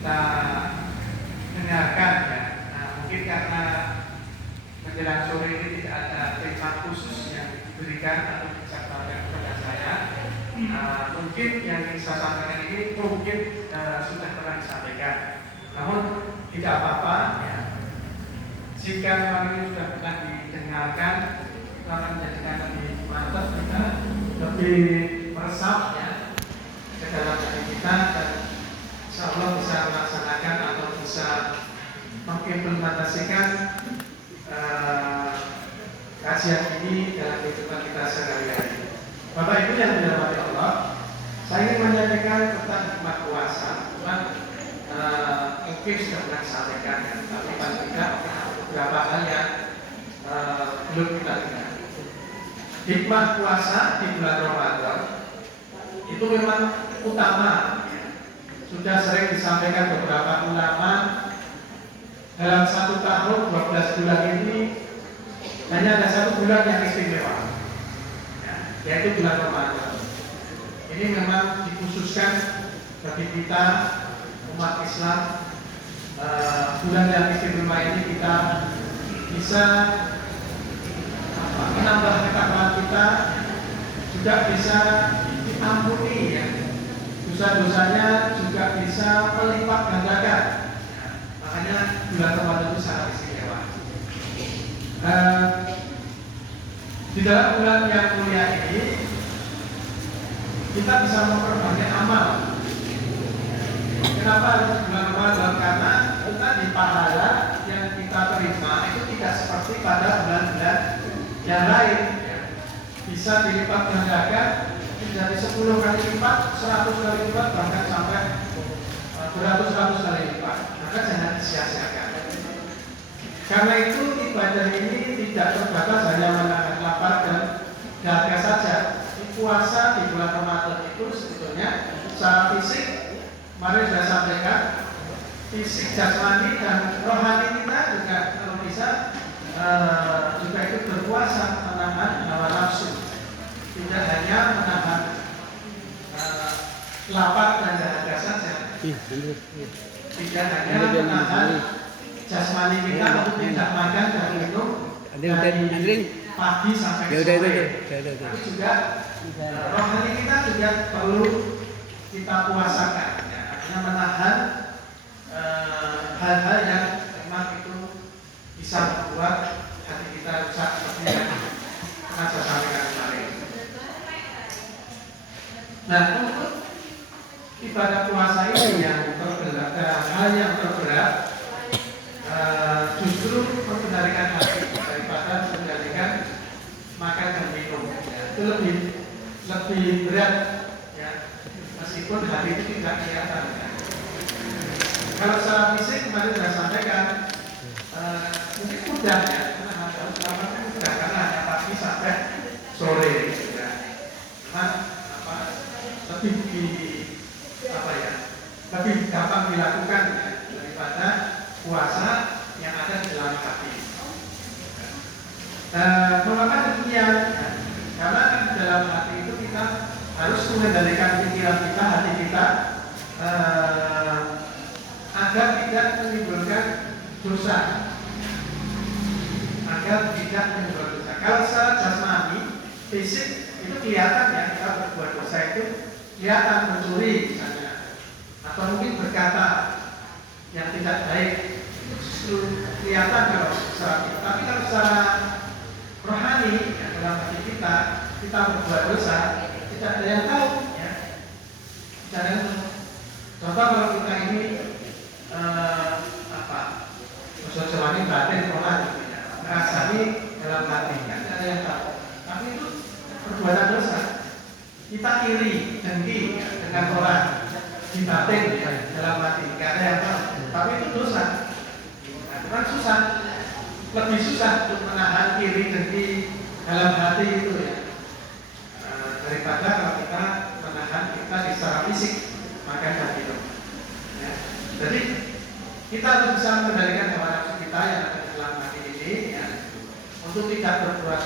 kita dengarkan ya. Nah, mungkin karena menjelang sore ini tidak ada tema khusus yang diberikan atau disampaikan kepada saya. Mungkin yang saya sampaikan ini mungkin sudah pernah disampaikan. Namun tidak apa-apa ya. Jika memang ini sudah pernah didengarkan, kita akan menjadikan lebih mantap kita, lebih meresap ya ke dalam hati kita, dan insya Allah bisa melaksanakan atau bisa mengimplementasikan kajian ini dalam kehidupan kita sehari-hari. Bapak Ibu yang dirahmati Allah, saya ingin menyampaikan tentang hikmah puasa. Mungkin sudah pernah disampaikan ya, tapi paling tidak beberapa hal yang belum kita dengar. Hikmah puasa di bulan Ramadan itu memang utama ya. Sudah sering disampaikan beberapa ulama, dalam 1 tahun 12 bulan ini hanya ada 1 bulan yang istimewa ya, yaitu bulan Ramadan. Ini memang dikhususkan bagi kita umat Islam. Bulan yang istimewa ini kita bisa menambah ketakwaan kita, juga bisa diampuni ya, dosa-dosanya juga bisa melipat gandakan. Makanya bulan Ramadan itu sangat istimewa. Di dalam bulan yang mulia ini kita bisa memperbanyak amal. Kenapa harus bulan Ramadan? Karena kita di pahala yang kita terima itu tidak seperti pada bulan-bulan yang lain. Bisa dilipat gandakan menjadi 10 kali lipat, 100 kali lipat, bahkan sampai beratus-ratus kali lipat. Maka jangan disia-siakan. Karena itu ibadah ini tidak terbatas hanya menahan lapar dan dahaga saja. Puasa di bulan Ramadan itu sebetulnya secara fisik, mari sudah sampaikan, fisik, jasmani dan rohani kita juga kalau bisa juga itu berpuasa, menahan hawa nafsu. Tidak hanya menahan lapar dan dahaga saja. Tidak hanya menahan jasmani kita untuk tidak makan dan minum dari pagi sampai sore. Tapi juga rohani kita juga perlu kita puasakan ya. Artinya menahan hal-hal yang memang itu bisa membuat hati kita rusak seperti yang pernah saya sampaikan kemarin. Nah, untuk ibadah puasa ini yang terberat, hal yang terberat justru mengendalikan hati daripada mengendalikan makan dan minum. Ya, itu lebih berat ya, meskipun hati itu tidak kelihatan. Ya. Kalau secara fisik kemarin sudah sampaikan, mungkin mudah ya, karena mudah karena hanya pagi sampai sore. Ya. Cuman lebih gampang dilakukan ya, daripada puasa yang ada di dalam hati. Mengapa demikian? Ya, karena di dalam hati itu kita harus mengendalikan pikiran kita, hati kita, agar tidak menimbulkan dosa. Kalau secara jasmani, fisik itu kelihatan ya, kita berbuat dosa itu kelihatan, mencuri misalnya, atau mungkin berkata yang tidak baik, itu justru kelihatan kalau secara itu. Tapi kalau secara rohani ya, dalam hati kita berbuat dosa, tidak ada yang tahu ya. Tidak ada yang tahu. Contoh kalau kita ini maksud ini batin rohani gitu ya, rasani dalam hati kan tidak ada yang tahu. Tapi itu perbuatan dosa. Kita iri, dengki ya, dengan orang di batin ya, dalam hati, tidak ada yang tahu. Tapi itu dosa. Nah, itu kan susah. Lebih susah untuk menahan iri, dengki dalam hati itu ya, daripada kalau kita menahan kita di secara fisik, makan dan minum. Ya. Jadi kita harus bisa mengendalikan hawa nafsu kita yang ada di dalam hati ini ya, untuk tidak berbuat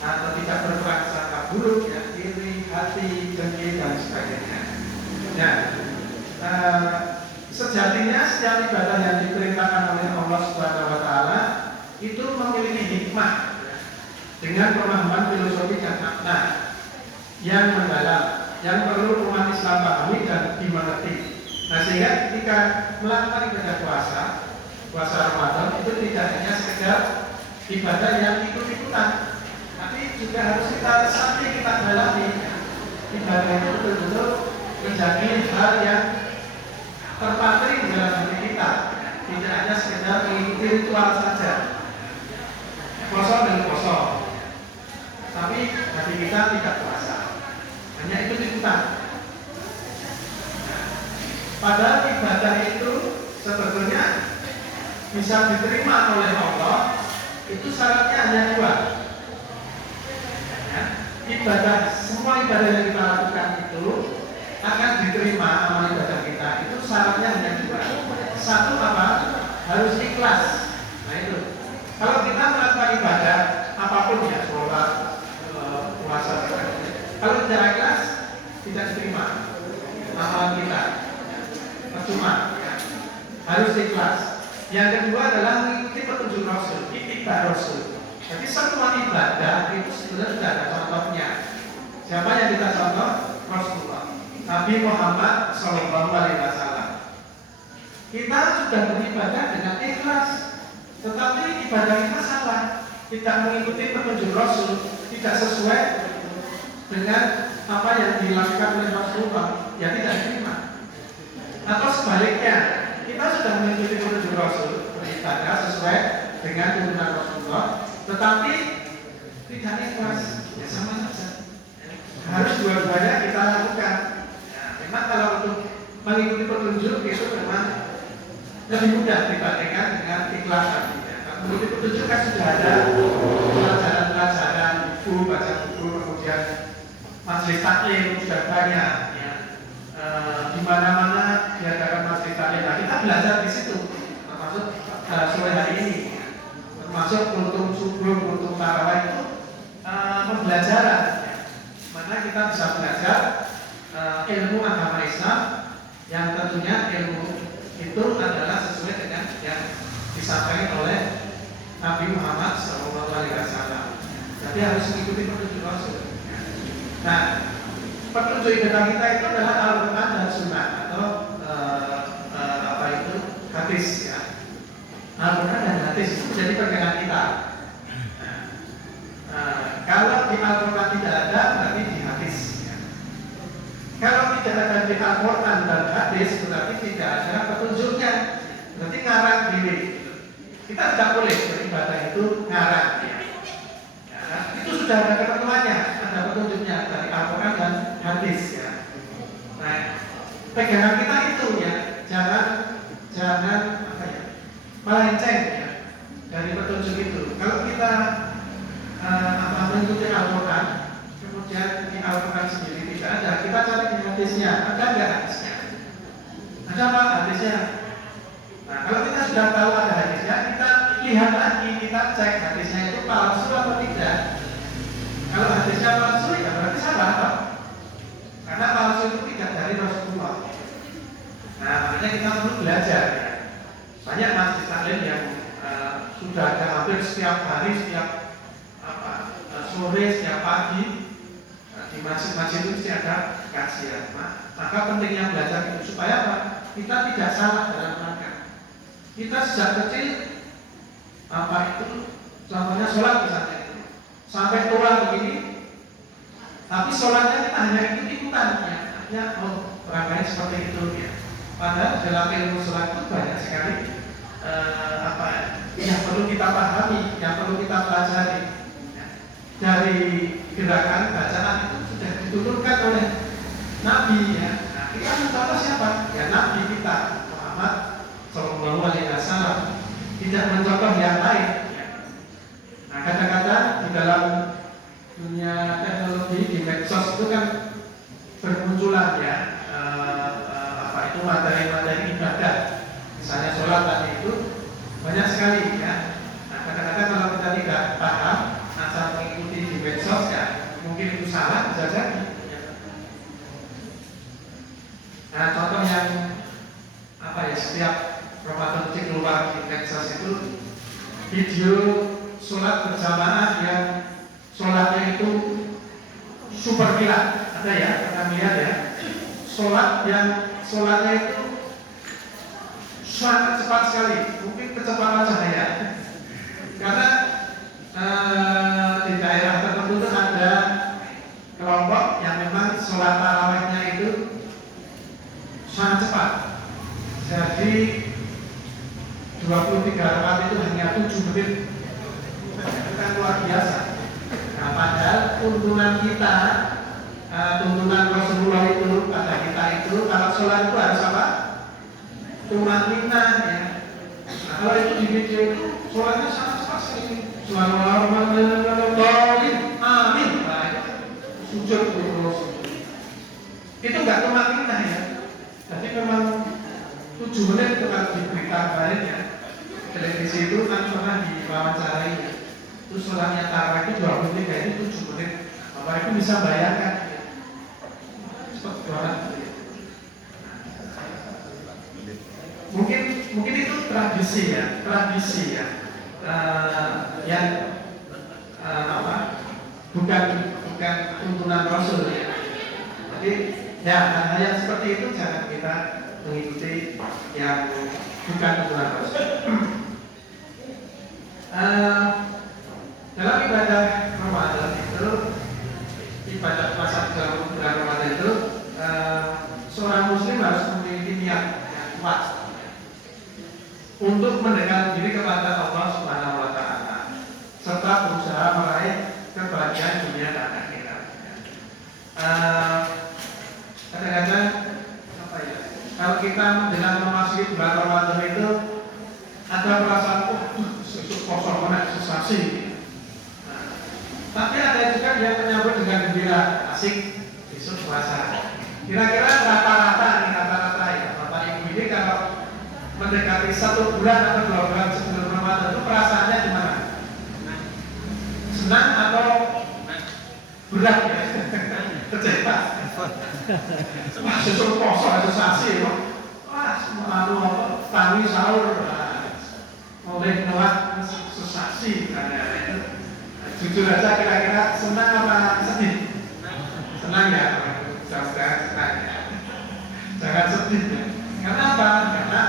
atau tidak berprasangka buruk ya, iri, hati, dengki dan sebagainya. Nah, sejatinya setiap ibadah yang diperintahkan oleh Allah Subhanahu wa taala itu memiliki hikmah dengan pemahaman filosofi dan makna yang mendalam, yang perlu umat Islam pahami dan dimengerti. Nah, sehingga ketika melakukan ibadah puasa Ramadan itu tidak hanya sekedar ibadah yang ikut-ikutan, tapi juga harus kita dalami ibadah itu betul-betul menjadi hal yang terpatri dalam hati kita, tidak hanya sekedar mengikuti ritual saja, kosong dan kosong, tapi hati kita tidak puasa, hanya ikut-ikutan. Padahal ibadah itu sebetulnya bisa diterima oleh Allah, itu syaratnya hanya dua. Ibadah, semua ibadah yang kita lakukan itu akan diterima amal ibadah kita, itu syaratnya hanya dua. Satu apa? Harus ikhlas. Nah itu. Kalau kita melakukan ibadah apapun ya, sholat, puasa, kalau tidak ikhlas tidak diterima amal kita, percuma. Harus ikhlas. Yang kedua adalah mengikuti petunjuk Rasul, ittiba Rasul. Jadi semua ibadah itu sebenarnya sudah ada contohnya. Siapa yang kita contoh? Rasulullah, Nabi Muhammad SAW. Kita sudah beribadah dengan ikhlas, tetapi ibadah kita salah, tidak mengikuti petunjuk Rasul, tidak sesuai dengan apa yang dilakukan oleh Rasulullah, ya tidak diterima. Atau sebaliknya, kita sudah mengikuti petunjuk Rasul, beribadah sesuai dengan tuntunan Rasulullah, tetapi tidak ikhlas, ya sama saja. Harus dua-duanya kita lakukan. Ya, memang kalau untuk mengikuti petunjuk itu memang lebih mudah dibandingkan dengan ikhlasan. Ya, mengikuti petunjuk kan sudah ada pelajaran-pelajaran, buku, baca buku, kemudian majelis taklim sudah banyak. Ya. Di mana-mana diadakan majelis taklim. Nah, kita belajar di situ, termasuk sore hari ini. Termasuk kultum subuh, kultum tarawih itu pembelajaran, mana kita bisa belajar ilmu agama Islam yang tentunya ilmu itu adalah sesuai dengan yang disampaikan oleh Nabi Muhammad SAW. Jadi harus mengikuti petunjuk Rasul. Nah, petunjuk ibadah kita itu adalah Al-Quran dan Sunnah atau hadis ya. Al-Quran dan hadis itu menjadi pegangan kita. Kalau di Al-Quran tidak ada, berarti di hadis. Ya. Kalau tidak ada di Al-Quran dan hadis, berarti tidak ada petunjuknya. Berarti ngarang diri. Kita tidak boleh beribadah itu ngarang. Ya. Ya, itu sudah ada ketentuannya, ada petunjuknya dari Al-Quran dan hadis. Ya. Nah, pegangan kita itu ya, jangan melenceng ya, dari petunjuk itu. Kalau kita mengikuti Al-Quran, kemudian di Al-Quran sendiri tidak ada, kita cari di hadisnya, ada nggak hadisnya? Ada apa hadisnya? Nah, kalau kita sudah tahu ada hadisnya, kita lihat lagi, kita cek hadisnya itu palsu atau tidak. Kalau hadisnya palsu, ya berarti salah, Pak. Karena palsu itu tidak dari Rasulullah. Nah, makanya kita perlu belajar. Ya. Banyak masjid taklim yang sudah ada hampir setiap hari, setiap sore, setiap pagi di masjid-masjid itu mesti ada kajian. Maka pentingnya belajar itu supaya apa? Kita tidak salah dalam melangkah. Kita sejak kecil contohnya sholat misalnya itu sampai tua begini, tapi sholatnya kita hanya ikut-ikutan ya, hanya rangkaian seperti itu ya. Padahal dalam ilmu sholat itu banyak sekali yang perlu kita pahami, yang perlu kita pelajari. Dari gerakan bacaan itu sudah diturunkan oleh Nabi ya. Nah, kita mencontoh siapa? Ya Nabi kita Muhammad Sallallahu Alaihi Wasallam, tidak mencontoh yang lain. Ya. Nah, kadang-kadang di dalam dunia teknologi di medsos itu kan bermunculan ya materi-materi ibadah. Misalnya sholat tadi itu banyak sekali ya. Nah, kadang-kadang kalau kita tidak paham asal mengikuti di medsos ya mungkin itu salah, bisa jadi. Nah, contoh yang ya, setiap Ramadan Cik keluar di Texas itu video sholat berjamaah yang sholatnya itu super kilat. Ada ya, kita lihat ya, sholatnya itu sangat cepat sekali, mungkin kecepatan cahaya. Karena di daerah tertentu itu ada kelompok yang memang sholat tarawihnya itu sangat cepat. Jadi 23 rakaat itu hanya 7 menit. Itu kan luar biasa. Nah, padahal tuntunan kita, tuntunan Rasulullah itu pada kita itu, kalau sholat itu harus apa? Tumanina ya. Nah, kalau itu di video itu sholatnya sangat cepat sekali. Bismillahirrahmanirrahim. Amin. Nah, sujud terus. Itu nggak tumanina ya. Jadi memang 7 menit itu kalau di berita kemarin ya, televisi itu kan pernah diwawancarai. Terus sholatnya tarawih itu 23 itu 7 menit. Bapak itu bisa bayangkan ya. Cepat banget. Mungkin itu tradisi ya, yang bukan tuntunan Rasul ya. Jadi ya hal yang seperti itu jangan kita mengikuti yang bukan tuntunan Rasul. Dalam ibadah Ramadan itu, ibadah puasa dalam bulan Ramadan itu, seorang Muslim harus memiliki niat yang kuat untuk mendekatkan diri kepada Allah Subhanahu wa Ta'ala serta berusaha meraih kebahagiaan dunia dan akhirat. Kadang-kadang kalau kita menjelang memasuki bulan Ramadan itu ada perasaan susuk kosong mana sensasi. Tapi ada juga yang menyambut dengan gembira, asik besok puasa. Kira-kira rata-rata ya, Bapak Ibu ini kalau mendekati 1 bulan atau 2 bulan sebelum Ramadan itu perasaannya gimana? Senang atau berat ya? Kecewa. Wah, sesuatu kosong, sensasi loh. Wah, tani sahur, oleh nolak sensasi. Jujur aja kira-kira senang apa sedih? Senang ya, jangan senang ya. Jangan sedih ya. Karena apa? Karena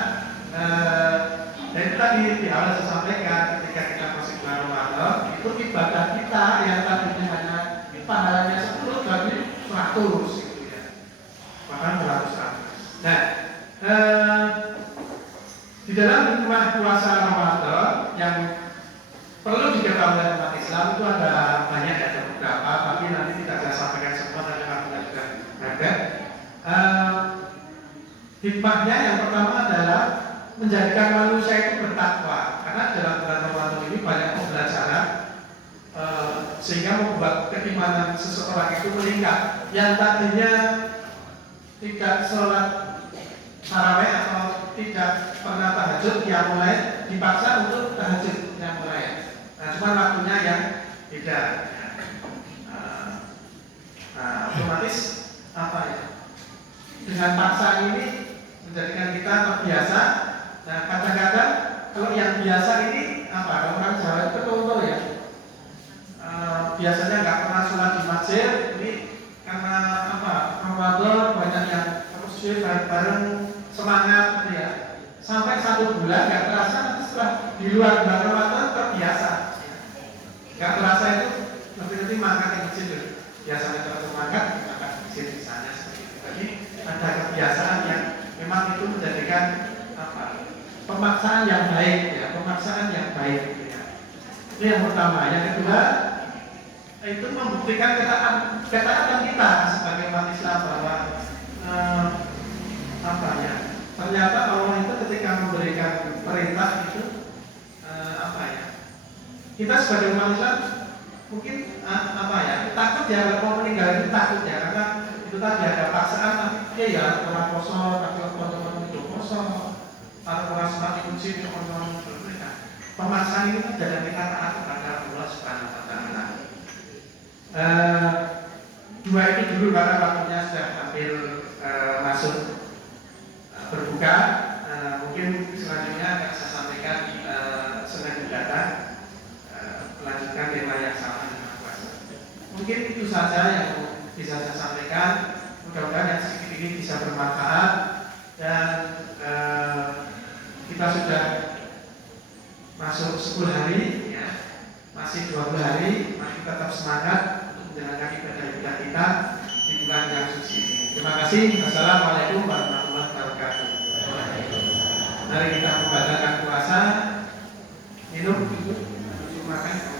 dan itu tadi di awal saya sampaikan, ketika kita masih bulan Ramadan itu ibadah kita yang tadinya hanya pahalanya 10 tapi 100 gitu ya, bahkan beratus-ratus. Nah, di dalam hikmah puasa Ramadan yang perlu diketahui oleh umat Islam itu ada banyak, ada beberapa, tapi nanti tidak saya sampaikan semua karena waktunya juga ada. Hikmahnya yang pertama adalah menjadikan manusia itu bertakwa, karena dalam bulan Ramadan ini banyak pembelajaran sehingga membuat keimanan seseorang itu meningkat. Yang tadinya tidak sholat tarawih atau tidak pernah tahajud, yang mulai dipaksa untuk tahajud yang mulai. Nah, cuma waktunya yang beda. Otomatis apa ya? Dengan paksa ini menjadikan kita terbiasa. Nah, kadang-kadang kalau yang biasa ini apa? Orang Jawa itu contoh ya. Biasanya nggak pernah sholat di masjid, ini karena apa? Ramadan banyak yang terus bareng semangat, gitu ya. Sampai 1 bulan nggak terasa, nanti setelah di luar bulan Ramadan terbiasa. Nggak terasa itu nanti makan yang kecil. Biasanya terus makan kecil misalnya seperti itu. Jadi ada kebiasaan yang memang itu menjadikan apa? Pemaksaan yang baik ya, pemaksaan yang baik gitu ya. Itu yang pertama. Yang kedua itu membuktikan ketaatan kita sebagai umat Islam bahwa apa ya? Ternyata Allah itu ketika memberikan perintah itu apa ya? Kita sebagai umat Islam mungkin apa ya? Takut ya kalau mau meninggal itu takut ya, karena itu tadi ada paksaan. Tapi ya orang kosong, tapi orang itu kosong. Atau orang sholat kunci orang berbeda. Pemaksaan ini kan dalam kita taat kepada Allah Subhanahu wa Ta'ala. 2 itu dulu karena waktunya sudah hampir masuk berbuka. saja yang bisa saya sampaikan. Mudah-mudahan yang sedikit ini bisa bermanfaat dan kita sudah masuk 10 hari, ya. Masih 20 hari, mari kita tetap semangat untuk menjalankan ibadah kita di bulan yang suci ini. Terima kasih. Assalamualaikum warahmatullahi wabarakatuh. Mari kita membatalkan puasa, minum, makan.